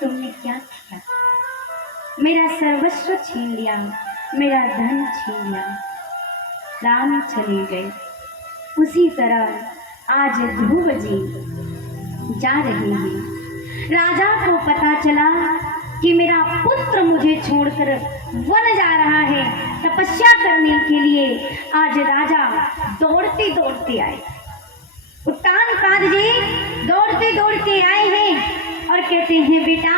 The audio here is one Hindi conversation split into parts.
तुमने क्या किया? मेरा सर्वस्व छीन लिया, मेरा धन छीन लिया। राम चले गए। उसी तरह आज ध्रुव जी जा रहे हैं। राजा को पता चला कि मेरा पुत्र मुझे छोड़कर वन जा रहा है तपस्या करने के लिए। आज राजा दौड़ते दौड़ते आए। उत्तान काद जी दौड़ते दौड़ते आए हैं और कहते हैं, बेटा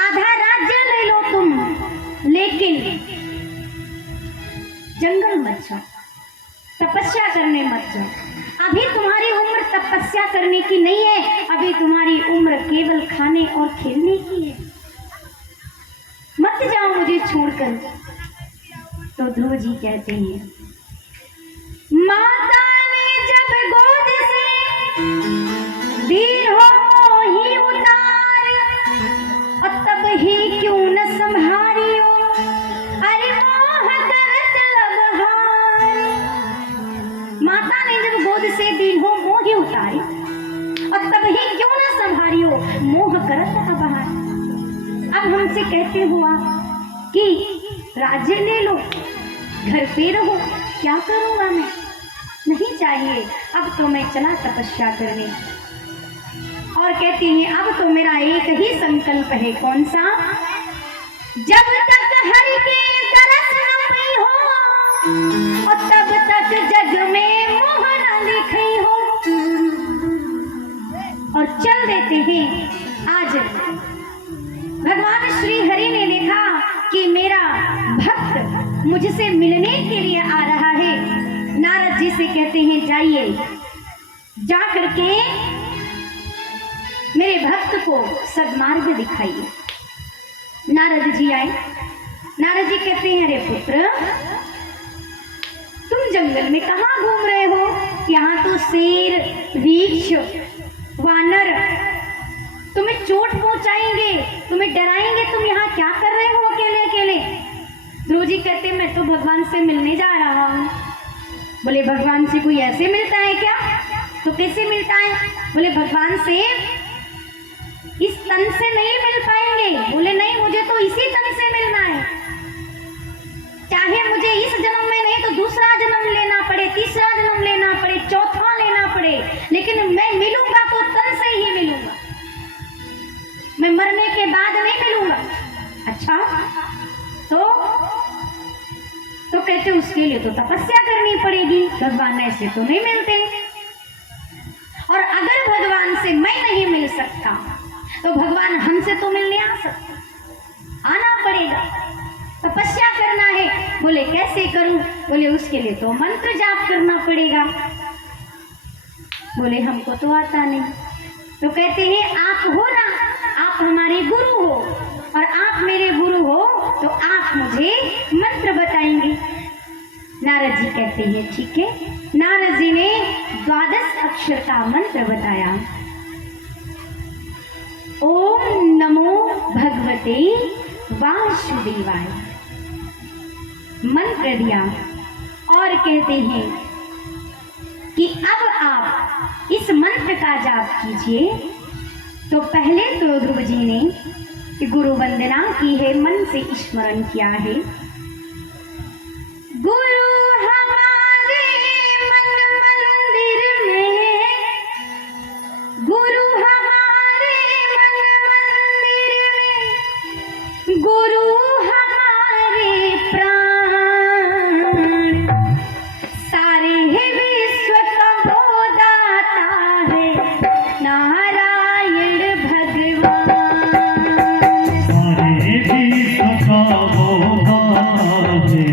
आधा राज्य ले लो तुम, लेकिन जंगल मत जाओ, तपस्या करने मत जाओ। अभी तुम्हारी उम्र तपस्या करने की नहीं है, अभी तुम्हारी उम्र केवल खाने और खेलने की है। मत जाओ मुझे छोड़कर। तो ध्रुव जी कहते हैं, माता ने जब गोद से दीन हो ही उतार, और तब ही क्यों न संभारियो, अरे मोह करत लबहार। माता ने जब गोद से दीन हो मोह ही उतारी, और तब ही क्यों न संभारियो, मोह करत लबहार। अब हमसे कहते हुआ कि राज्य ले लो, घर पे रहो, क्या करूंगा मैं? नहीं चाहिए, अब तो मैं चला तपस्या करने। और कहते हैं, अब तो मेरा एक ही संकल्प है। कौन सा? जब तक हरि के तरस न पई हो, और तब तक जग में मोह न दिखई हो। और चल देते हैं। आज भगवान श्री हरि ने देखा कि मेरा भक्त मुझसे मिलने के लिए आ रहा है। नारद जी से कहते हैं, जाइए, जा करके मेरे भक्त को सद्मार्ग दिखाइए। नारद जी आए। नारद जी कहते हैं, अरे पुत्र, तुम जंगल में कहाँ घूम रहे हो? यहाँ तो शेर, रीछ, वानर तुम्हें चोट पहुंचाएंगे, तुम्हें डराएंगे। तुम यहाँ क्या कर रहे हो अकेले अकेले? ध्रुव जी कहते, मैं तो भगवान से मिलने जा रहा हूँ। बोले, भगवान से कोई ऐसे मिलता है क्या? तो कैसे मिलता है? बोले, भगवान से इस तन से नहीं मिल पाएंगे। बोले, नहीं, मुझे तो इसी तन कहते उसके लिए तो तपस्या करनी पड़ेगी, भगवान ऐसे तो नहीं मिलते। और अगर भगवान से मैं नहीं मिल सकता तो भगवान हमसे तो मिलने आ सकते, आना पड़ेगा, तपस्या करना है। बोले कैसे करूं? बोले उसके लिए तो मंत्र जाप करना पड़ेगा। बोले हमको तो आता नहीं। तो कहते हैं आप हो ना, आप हमारे गुरु हो और आप मेरे गुरु हो तो आप मुझे मंत्र बताएंगे। नारद जी कहते हैं ठीक है। नारद जी ने 12 अक्षर का मंत्र बताया। ओम नमो भगवते वासुदेवाय मंत्र दिया और कहते हैं कि अब आप इस मंत्र का जाप कीजिए। तो पहले तो ध्रुव जी ने गुरु वंदना की है, मन से स्मरण किया है। गुरु हमारे मन मंदिर में, गुरु हमारे मन मंदिर में, गुरु हमारे प्राण, सारे विश्व का वो दाता है नारायण भगवान। सारे विश्व का वो दाता है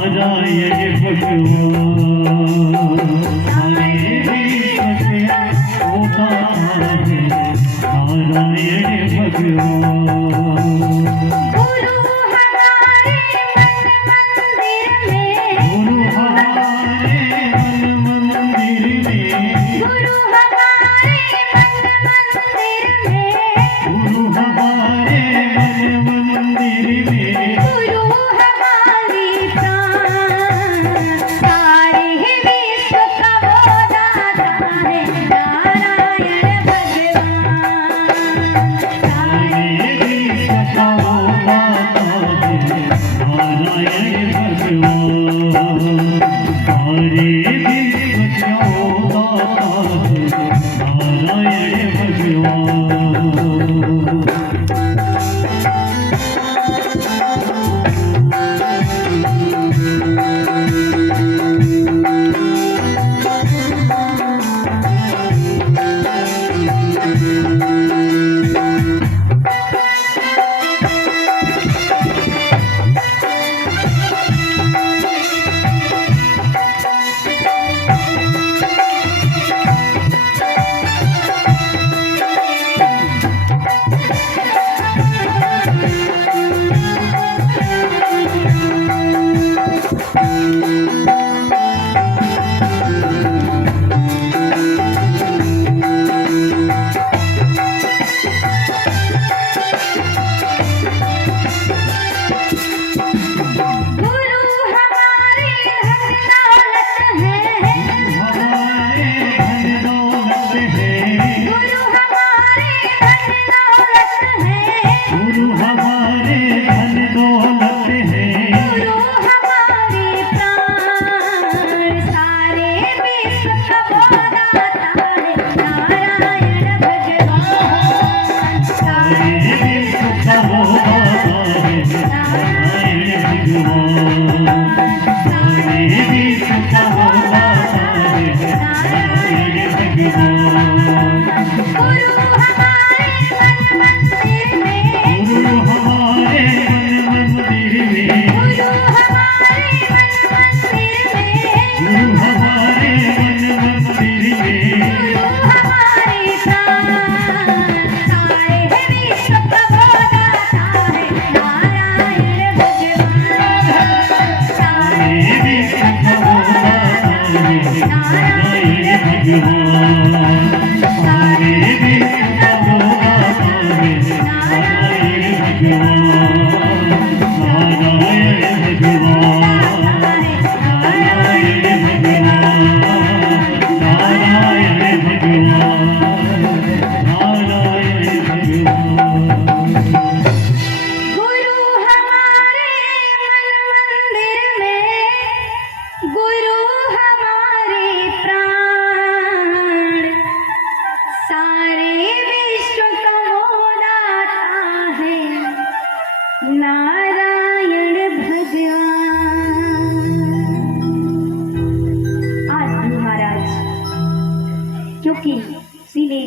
नारायण भगवान। सारे विश्व के वो दाता है नारायण भगवान।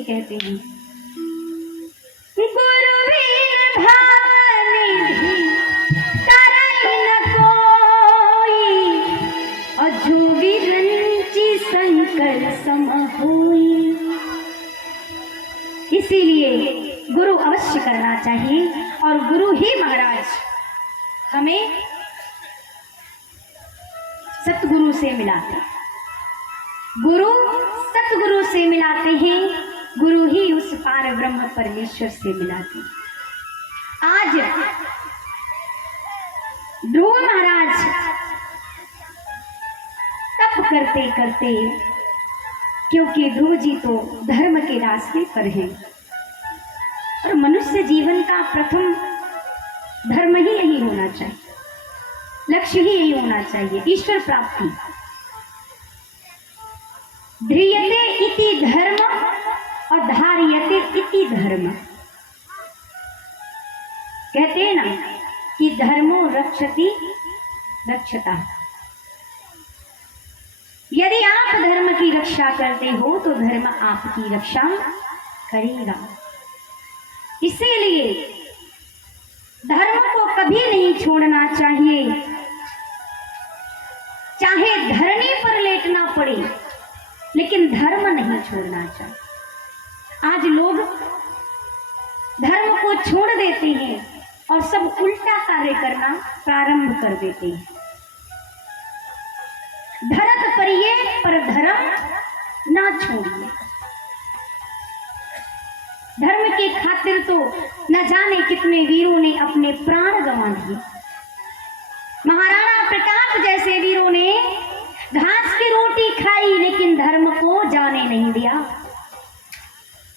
कहते हैं, गुरुवीर भावनिधि तरई न कोई, अजो विरंची शंकर सम होई। इसीलिए गुरु अवश्य करना चाहिए, और गुरु ही महाराज हमें सतगुरु से मिलाते हैं। गुरु सतगुरु से मिलाते हैं, गुरु ही उस पार ब्रह्म परमेश्वर से मिलाते हैं। आज ध्रुव महाराज तप करते करते, क्योंकि ध्रुव जी तो धर्म के रास्ते पर हैं, और मनुष्य जीवन का प्रथम धर्म ही यही होना चाहिए, लक्ष्य ही यही होना चाहिए, ईश्वर प्राप्ति। ध्रियते इति धर्म और धार्यते इति धर्म। कहते हैं ना कि धर्मो रक्षति रक्षता। यदि आप धर्म की रक्षा करते हो तो धर्म आपकी रक्षा करेगा। इसीलिए धर्म को कभी नहीं छोड़ना चाहिए, चाहे धरनी पर लेटना पड़े, लेकिन धर्म नहीं छोड़ना चाहिए। आज लोग धर्म को छोड़ देते हैं और सब उल्टा कार्य करना प्रारंभ कर देते हैं। धरत परिये पर धर्म ना छोड़िए। धर्म के खातिर तो न जाने कितने वीरों ने अपने प्राण गंवा दिए। महाराणा प्रताप जैसे वीरों ने घास की रोटी खाई, लेकिन धर्म को जाने नहीं दिया।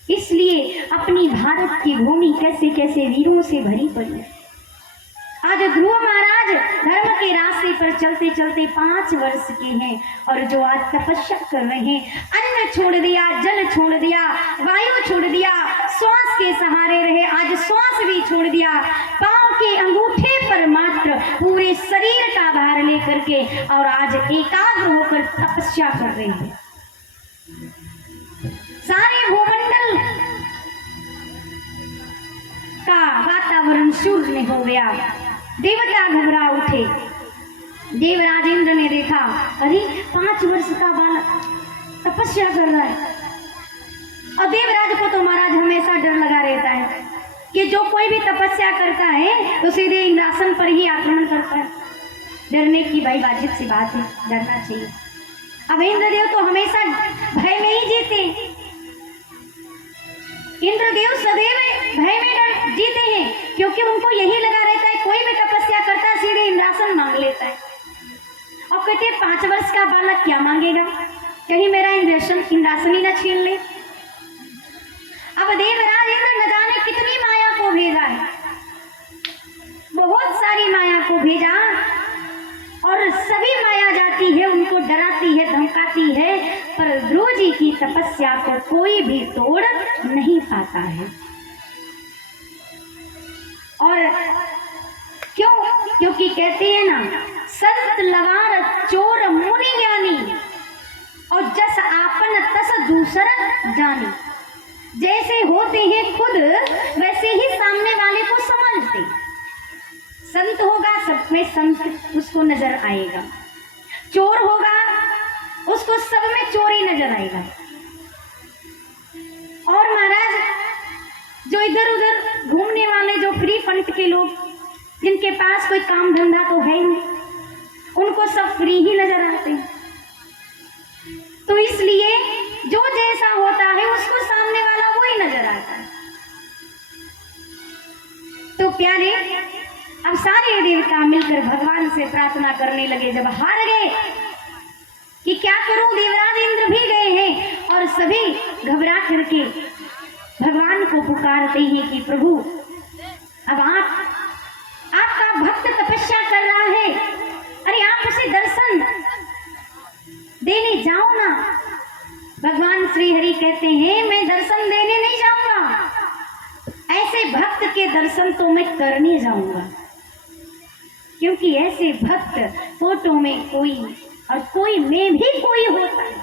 इसलिए अपनी भारत की भूमि कैसे कैसे वीरों से भरी पड़ी। आज ध्रुव महाराज धर्म के रास्ते पर चलते चलते 5 वर्ष के हैं, और जो आज तपस्या कर रहे हैं, अन्न छोड़ दिया, जल छोड़ दिया, वायु छोड़ दिया, श्वास के सहारे रहे, आज श्वास भी छोड़ दिया, पांव के अंगूठे पर मात्र पूरे शरीर का भार लेकर के, और आज एकाग्र होकर तपस्या कर रहे हैं। सारे भूमंडल का वातावरण शून्य हो गया। देवता घबरा उठे। देवराज इंद्र ने देखा, अरे 5 वर्ष का बालक तपस्या कर रहा है। और देवराज को तो महाराज हमेशा डर लगा रहता है कि जो कोई भी तपस्या करता है तो सीधे इंद्रासन पर ही आक्रमण करता है। डरने की भाई वाजिब सी बात है, डरना चाहिए। अब इंद्रदेव तो हमेशा भय में ही जीते। इंद्रदेव सदैव भय में जीते हैं, क्योंकि उनको यही लगा रहता है कोई भी तपस्या करता है सीधे इंद्रासन मांग लेता है। और कहते हैं 5 वर्ष का बालक क्या मांगेगा, कहीं मेरा इंद्रासन ही न छीन ले। अब देवराज इंद्र न जाने कितनी माया को भेजा है, बहुत सारी माया को भेजा, और सभी माया जाती है, उनको डराती है, धमकाती है, पर ध्रुव जी की तपस्या को कोई भी तोड़ नहीं पाता है। और क्यों? क्योंकि कहते हैं ना, संत लवार चोर मुनि ज्ञानी, और जस आपन तस दूसरा जानी। जैसे होते हैं खुद, वैसे ही सामने वाले को समझते। संत होगा, सब में संत उसको नजर आएगा। चोर होगा, उसको सब में चोरी नजर आएगा। और महाराज जो इधर उधर घूमने वाले, जो फ्री फंड के लोग, जिनके पास कोई काम धंधा तो है नहीं, उनको सब फ्री ही नजर आते हैं। तो इसलिए जो जैसा होता है उसको सामने वाला वही नजर आता है। तो प्यारे, अब सारे देवता मिलकर भगवान से प्रार्थना करने लगे। जब हार गए कि क्या करूं, देवराज इंद्र भी गए हैं, और सभी घबरा करके भगवान को पुकारते हैं कि प्रभु, अब आपका भक्त तपस्या कर रहा है, अरे आप उसे दर्शन देने जाओ ना। भगवान श्री हरि कहते हैं, मैं दर्शन देने नहीं जाऊंगा, ऐसे भक्त के दर्शन तो मैं करने जाऊंगा। क्योंकि ऐसे भक्त फोटो में कोई और कोई में भी कोई होता है।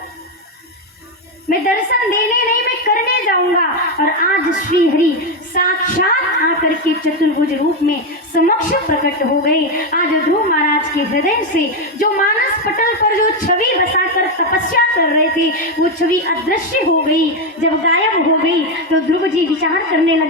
मैं दर्शन देने नहीं, मैं करने जाऊंगा। आज श्री हरि साक्षात आकर के चतुर्भुज रूप में समक्ष प्रकट हो गए। आज ध्रुव महाराज के हृदय से जो मानस पटल पर जो छवि बसाकर तपस्या कर रहे थे वो छवि अदृश्य हो गई। जब गायब हो गई तो ध्रुव जी विचार करने लगे।